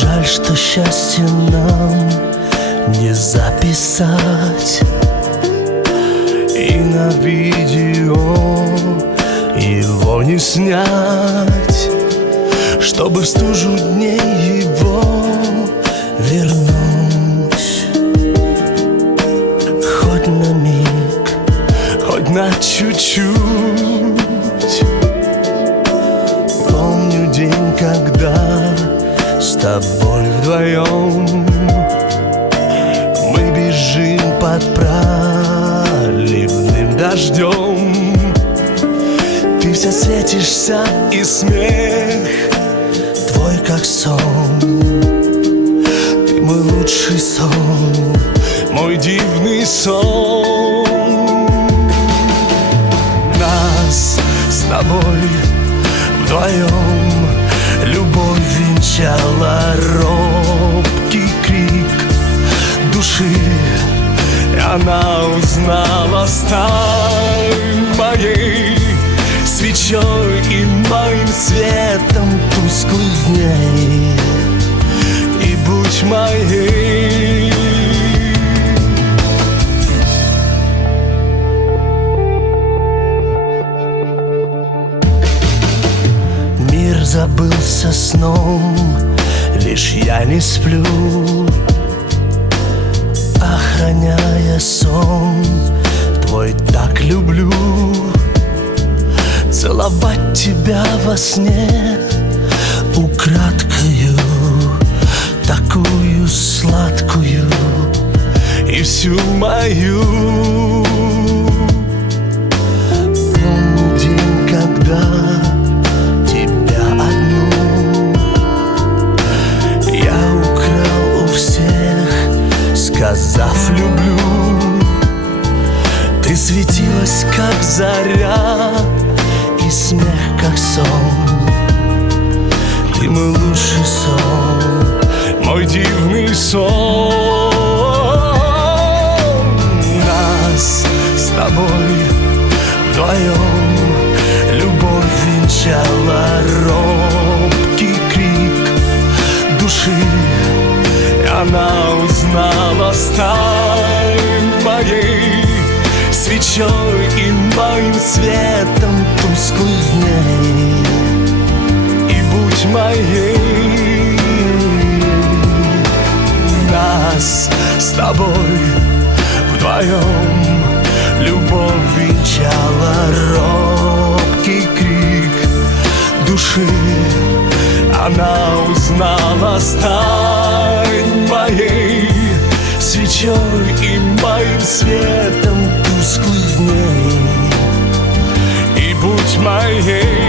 Жаль, что счастье нам не записать и на видео его не снять, чтобы в стужу дней его вернуть. Хоть на миг, хоть на чуть-чуть. Помню день, когда с тобой вдвоем мы бежим под проливным дождем. Ты вся светишься, и смех твой как сон. Ты мой лучший сон, мой дивный сон. Нас с тобой вдвоем любовь венчала робкий крик души, и она узнала: стань моей свечой и моим светом тусклых дней, и будь моей. Мир забылся сном, лишь я не сплю, охраняя сон твой так люблю. Целовать тебя во сне украдкою, такую сладкую и всю мою. Помню день, когда тебя одну я украл у всех, сказав люблю. Ты светилась, как заря, и смех, как сон. Ты мой лучший сон, мой дивный сон. Нас с тобой вдвоем любовь венчала робкий крик души, и она узнала: стань моей свечой и моим светом тусклых дней, и будь моей. Нас с тобой вдвоем любовь венчала робкий крик души, она узнала: стань моей свечой и моим светом тусклых дней, и будь моей.